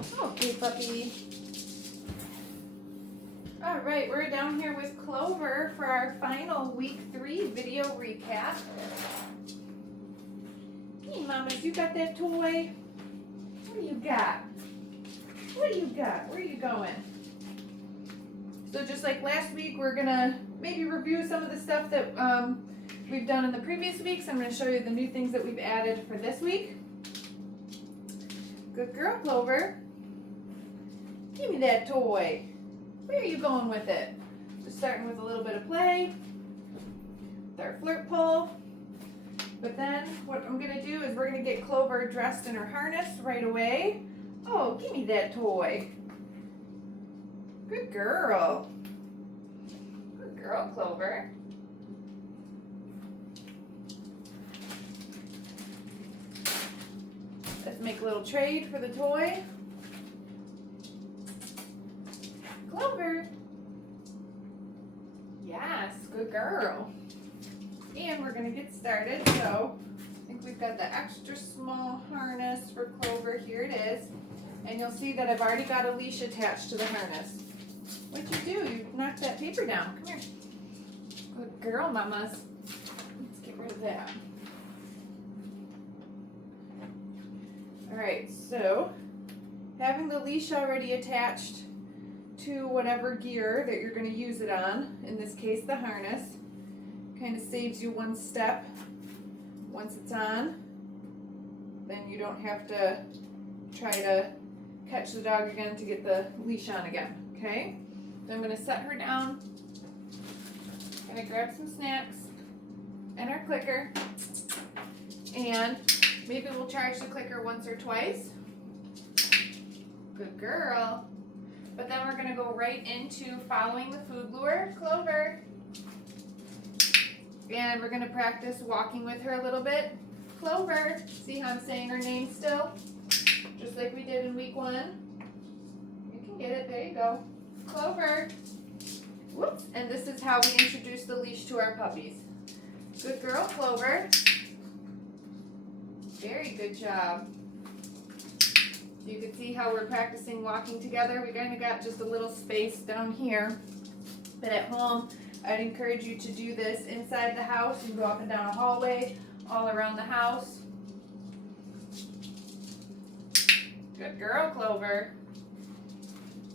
Okay, puppy. All right, we're down here with Clover for our final week 3 video recap. Hey, mamas, you got that toy? What do you got? What do you got? Where are you going? So just like last week, we're gonna maybe review some of the stuff that we've done in the previous weeks. I'm gonna show you the new things that we've added for this week. Good girl, Clover. Give me that toy. Where are you going with it? Just starting with a little bit of play with our flirt pole. But then what I'm gonna do is we're gonna get Clover dressed in her harness right away. Oh, give me that toy. Good girl. Good girl, Clover. Let's make a little trade for the toy. Clover. Yes, good girl. And we're gonna get started. So I think we've got the extra small harness for Clover. Here it is. And you'll see that I've already got a leash attached to the harness. What'd you do? You knocked that paper down. Come here. Good girl, mamas. Let's get rid of that. Alright, so having the leash already attached to whatever gear that you're going to use it on, in this case the harness, kind of saves you one step. Once it's on, then you don't have to try to catch the dog again to get the leash on again, okay? So I'm going to set her down. I'm going to grab some snacks and our clicker, and maybe we'll charge the clicker once or twice. Good girl. But then we're going to go right into following the food lure, Clover. And we're going to practice walking with her a little bit. Clover. See how I'm saying her name still? Just like we did in week 1. You can get it. There you go. Clover. Whoops. And this is how we introduce the leash to our puppies. Good girl, Clover. Very good job. You can see how we're practicing walking together. We kind of got just a little space down here. But at home, I'd encourage you to do this inside the house. You can go up and down a hallway, all around the house. Good girl, Clover.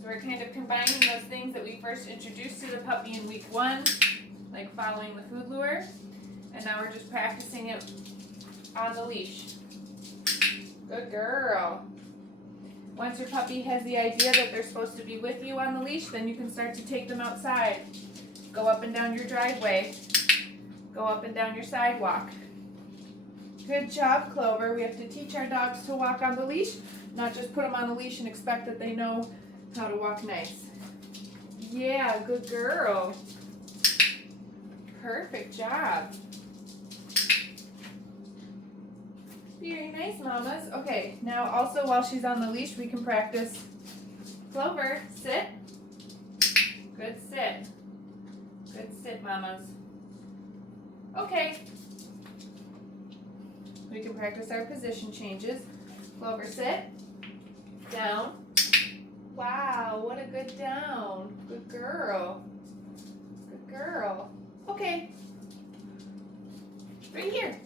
So we're kind of combining those things that we first introduced to the puppy in week 1, like following the food lure. And now we're just practicing it on the leash. Good girl. Once your puppy has the idea that they're supposed to be with you on the leash, then you can start to take them outside. Go up and down your driveway. Go up and down your sidewalk. Good job, Clover. We have to teach our dogs to walk on the leash, not just put them on the leash and expect that they know how to walk nice. Yeah, good girl. Perfect job. Very nice, mamas. Okay, now also while she's on the leash, we can practice. Clover, sit. Good sit. Good sit, mamas. Okay. We can practice our position changes. Clover, sit. Down. Wow, what a good down. Good girl. Good girl. Okay. Right here.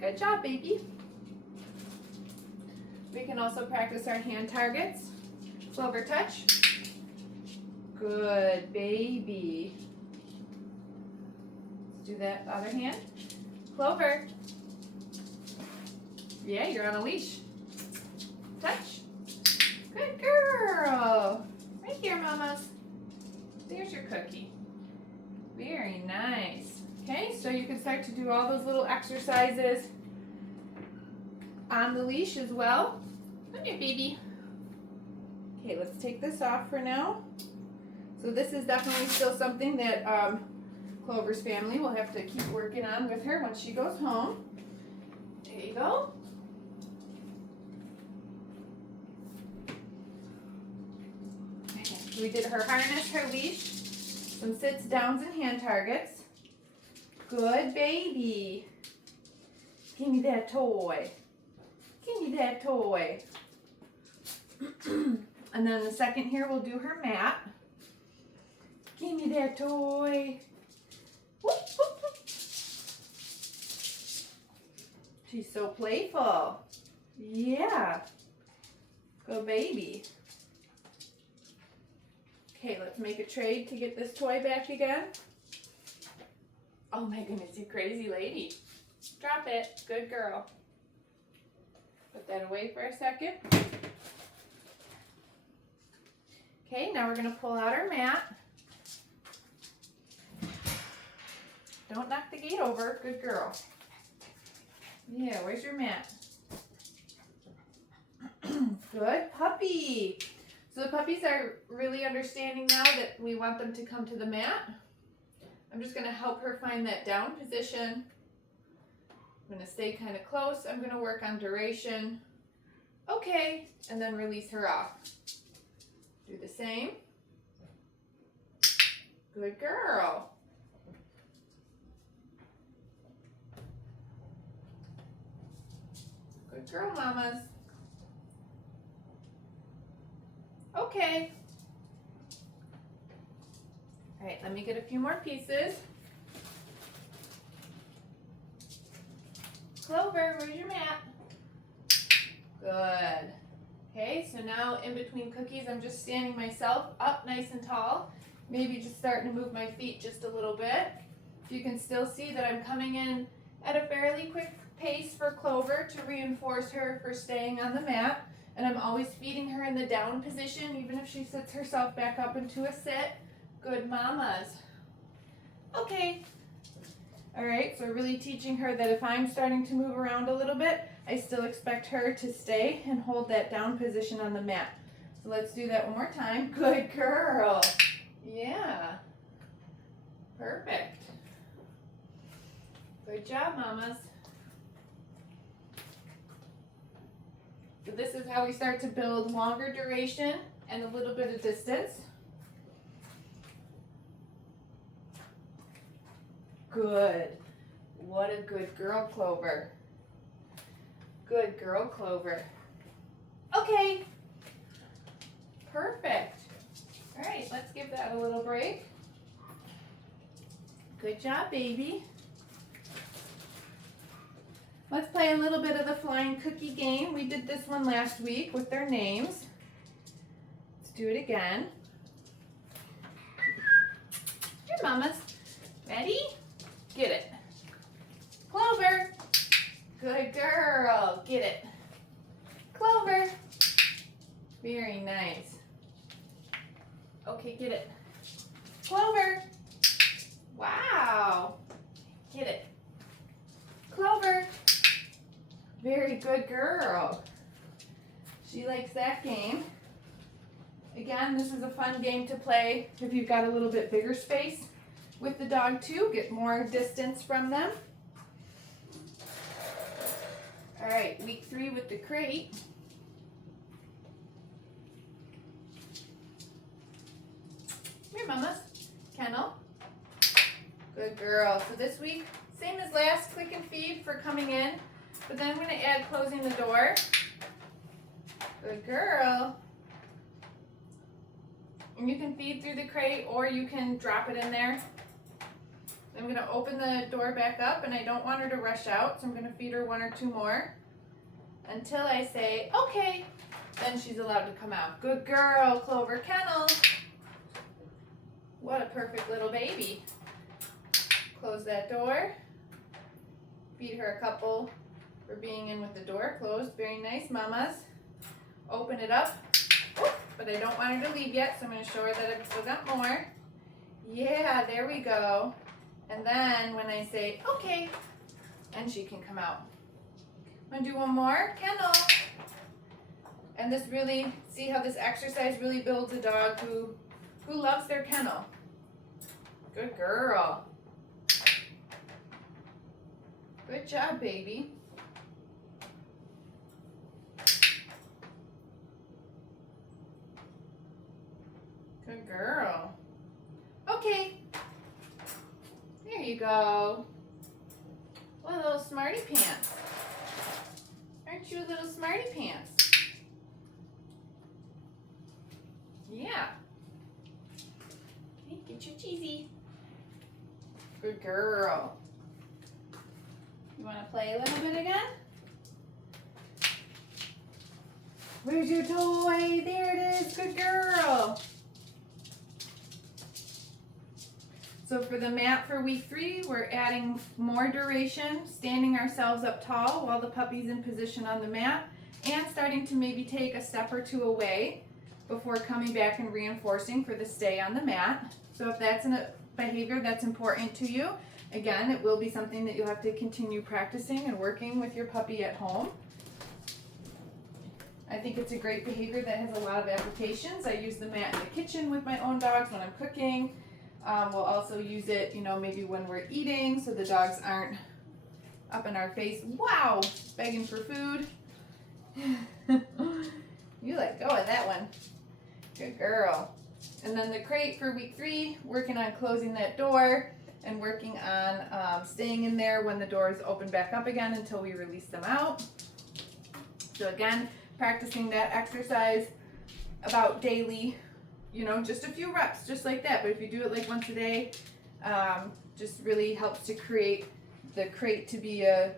Good job, baby. We can also practice our hand targets. Clover, touch. Good, baby. Let's do that other hand. Clover. Yeah, you're on a leash. Touch. Good girl. Right here, mamas. There's your cookie. Very nice. Okay, so you can start to do all those little exercises on the leash as well. Come here, baby. Okay, let's take this off for now. So this is definitely still something that Clover's family will have to keep working on with her when she goes home. There you go. We did her harness, her leash, some sits, downs, and hand targets. Good baby. Give me that toy. Give me that toy. And then the second here, we'll do her mat. Give me that toy. Whoop, whoop, whoop. She's so playful. Yeah. Go baby. Okay, let's make a trade to get this toy back again. Oh my goodness, you crazy lady. Drop it. Good girl. Put that away for a second. Okay, now we're going to pull out our mat. Don't knock the gate over. Good girl. Yeah, where's your mat? Good puppy. So the puppies are really understanding now that we want them to come to the mat. I'm just going to help her find that down position. I'm going to stay kind of close. I'm going to work on duration. Okay, and then release her off. Do the same. Good girl. Good girl, mamas. Okay. All right, let me get a few more pieces. Clover, where's your mat? Good. Okay, so now in between cookies, I'm just standing myself up nice and tall. Maybe just starting to move my feet just a little bit. You can still see that I'm coming in at a fairly quick pace for Clover to reinforce her for staying on the mat. And I'm always feeding her in the down position, even if she sits herself back up into a sit. Good mamas. Okay. All right, so really teaching her that if I'm starting to move around a little bit, I still expect her to stay and hold that down position on the mat. So let's do that one more time. Good girl. Yeah. Perfect. Good job, mamas. So this is how we start to build longer duration and a little bit of distance. Good. What a good girl, Clover. Good girl, Clover. Okay. Perfect. All right, let's give that a little break. Good job, baby. Let's play a little bit of the flying cookie game. We did this one last week with their names. Let's do it again. Here, mamas. Ready? Get it. Clover. Good girl. Get it. Clover. Very nice. Okay, get it. Clover. Wow. Get it. Clover. Very good girl. She likes that game. Again, this is a fun game to play if you've got a little bit bigger space with the dog too. Get more distance from them. All right, week 3 with the crate. Here, mamas. Kennel. Good girl. So this week, same as last, click and feed for coming in. But then I'm going to add closing the door. Good girl. And you can feed through the crate or you can drop it in there. I'm going to open the door back up and I don't want her to rush out, so I'm going to feed her 1 or 2 more until I say, okay, then she's allowed to come out. Good girl, Clover Kennel. What a perfect little baby. Close that door. Feed her a couple for being in with the door closed. Very nice, mamas. Open it up. Oh, but I don't want her to leave yet, so I'm going to show her that I've still got more. Yeah, there we go. And then when I say, okay, and she can come out. Want to do one more? Kennel. And this really, see how this exercise really builds a dog who loves their kennel. Good girl. Good job, baby. Good girl. Okay. There you go. What a little smarty pants. Aren't you a little smarty pants? Yeah. Hey, get your cheesy. Good girl. You want to play a little bit again? Where's your toy? There it is. Good girl. So for the mat for week 3, we're adding more duration, standing ourselves up tall while the puppy's in position on the mat, and starting to maybe take a step or two away before coming back and reinforcing for the stay on the mat. So if that's a behavior that's important to you, again, it will be something that you'll have to continue practicing and working with your puppy at home. I think it's a great behavior that has a lot of applications. I use the mat in the kitchen with my own dogs when I'm cooking. We'll also use it, maybe when we're eating so the dogs aren't up in our face. Wow, begging for food. You let go of that one. Good girl. And then the crate for week 3, working on closing that door and working on staying in there when the doors open back up again until we release them out. So again, practicing that exercise about daily, just a few reps, just like that. But if you do it like once a day, just really helps to create the crate to be a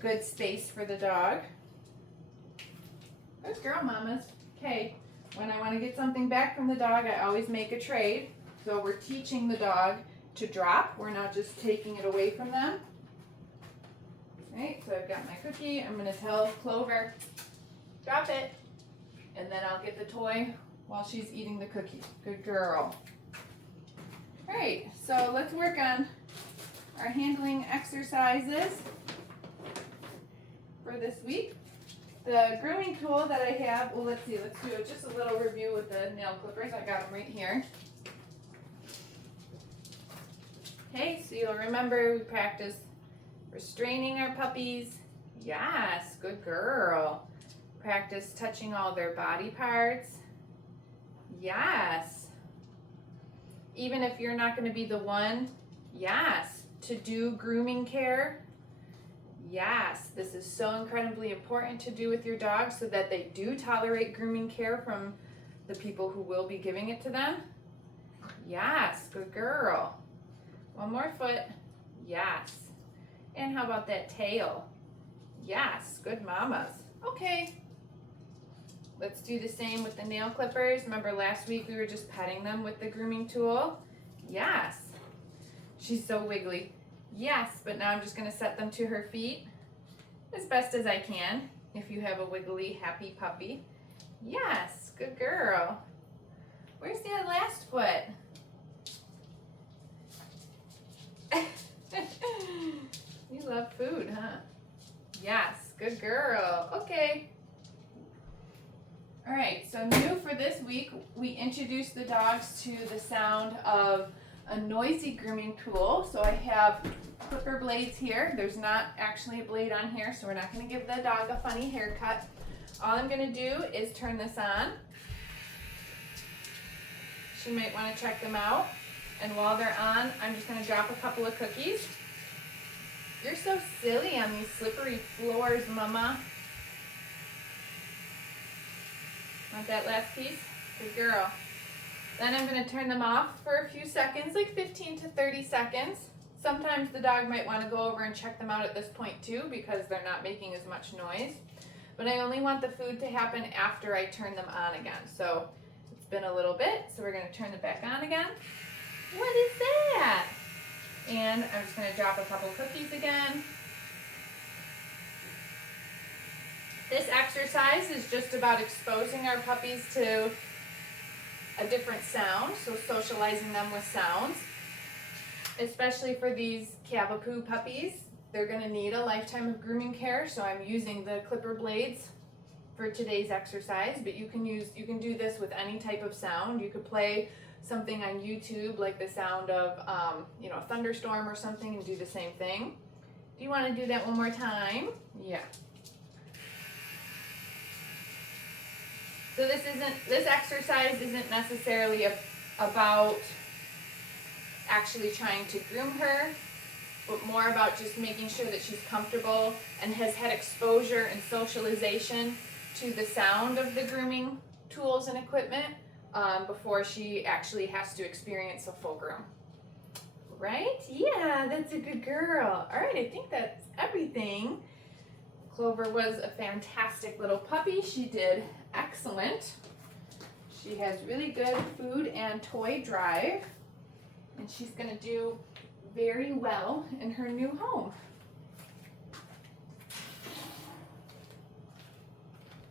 good space for the dog. Good girl, mamas. Okay, when I want to get something back from the dog, I always make a trade. So we're teaching the dog to drop. We're not just taking it away from them. Right, so I've got my cookie. I'm going to tell Clover, drop it. And then I'll get the toy while she's eating the cookie. Good girl. All right, so let's work on our handling exercises for this week. The grooming tool that I have, well, let's do just a little review with the nail clippers. I got them right here. Okay, so you'll remember we practiced restraining our puppies. Yes, good girl. Practice touching all their body parts. Yes. Even if you're not going to be the one, yes, to do grooming care. Yes, this is so incredibly important to do with your dog so that they do tolerate grooming care from the people who will be giving it to them. Yes, good girl. One more foot. Yes. And how about that tail? Yes, good mamas. Okay. Let's do the same with the nail clippers. Remember last week we were just petting them with the grooming tool? Yes. She's so wiggly. Yes, but now I'm just going to set them to her feet as best as I can if you have a wiggly, happy puppy. Yes, good girl. Where's that last foot? You love food, huh? Yes, good girl. Okay. All right, so new for this week, we introduced the dogs to the sound of a noisy grooming tool. So I have clipper blades here. There's not actually a blade on here, so we're not going to give the dog a funny haircut. All I'm going to do is turn this on. She might want to check them out. And while they're on, I'm just going to drop a couple of cookies. You're so silly on these slippery floors, Mama. Want that last piece? Good girl. Then I'm going to turn them off for a few seconds, like 15 to 30 seconds. Sometimes the dog might want to go over and check them out at this point too because they're not making as much noise. But I only want the food to happen after I turn them on again. So it's been a little bit, so we're going to turn it back on again. What is that? And I'm just going to drop a couple cookies again. This exercise is just about exposing our puppies to a different sound, so socializing them with sounds. Especially for these Cavapoo puppies, they're going to need a lifetime of grooming care, so I'm using the clipper blades for today's exercise, but you can do this with any type of sound. You could play something on YouTube like the sound of a thunderstorm or something and do the same thing. Do you want to do that one more time? Yeah. So this exercise isn't necessarily about actually trying to groom her, but more about just making sure that she's comfortable and has had exposure and socialization to the sound of the grooming tools and equipment before she actually has to experience a full groom. Right? Yeah, that's a good girl. All right, I think that's everything. Clover was a fantastic little puppy. She did excellent. She has really good food and toy drive, and she's gonna do very well in her new home.